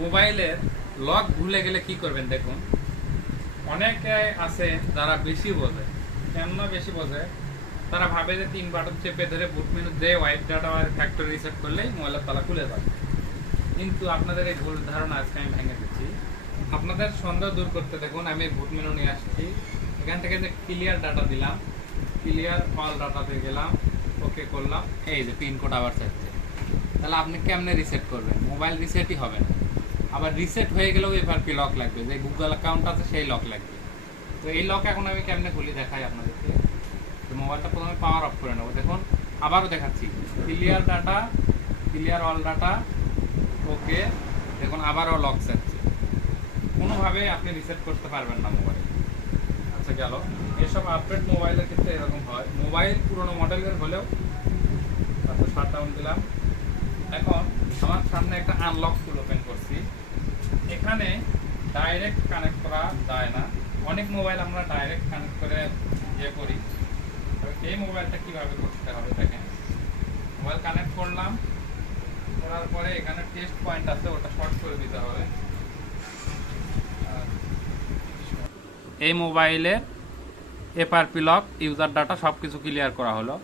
মোবাইলের লক ভুলে গেলে কি করবেন দেখুন। অনেকে আছে যারা বেশি বোঝে, কেন বেশি বোঝে, তারা ভাবে যে 3 বাটন চেপে ধরে বুট মেনু দিয়ে ওয়াইপ ডাটা আর ফ্যাক্টরি রিসেট করলেই মোবাইলের তালা খুলে যাবে। কিন্তু আপনাদের এই ভুল ধারণা আজকে আমি ভেঙে দিচ্ছি। আপনাদের সন্দেহ দূর করতে দেখুন, আমি বুট মেনু নিয়ে আসছি। এখান থেকে যে ক্লিয়ার ডাটা দিলাম, ক্লিয়ার অল ডাটাতে গেলাম, ওকে করলাম, এই যে পিনকোড আবার চাইছে। তাহলে আপনি কেমনে রিসেট করবেন? মোবাইল রিসেটই হবে না। আবার রিসেট হয়ে গেলেও এফআরপি লক লাগবে, যে গুগল অ্যাকাউন্ট আছে সেই লক লাগবে। তো এই লক এখন আমি কেমনে খুলি দেখাই আপনাদেরকে। তো মোবাইলটা প্রথমে পাওয়ার অফ করে নেবো। দেখুন আবারও দেখাচ্ছি, clear data, clear all data, okay. দেখুন আবারও লক চাচ্ছে। কোনোভাবে আপনি রিসেট করতে পারবেন না মোবাইল। আচ্ছা গেল। এসব আপডেট মোবাইলের ক্ষেত্রে এরকম হয়। মোবাইল পুরোনো মডেলের হলেও তারপর শাটডাউন দিলাম। এখন আমার সামনে একটা আনলক টুল ওপেন করছি। এখানে ডাইরেক্ট কানেক্ট করা যায় না। অনেক মোবাইল আমরা ডাইরেক্ট কানেক্ট করে ইয়ে করি। এই মোবাইলটা কিভাবে করতে হবে দেখেন। মোবাইল কানেক্ট করলাম, করার পরে এখানে টেস্ট পয়েন্ট আছে, ওটা শর্ট করে দিতে হবে। এই মোবাইলে এফআরপি লক, ইউজার ডাটা সব কিছু ক্লিয়ার করা হলো।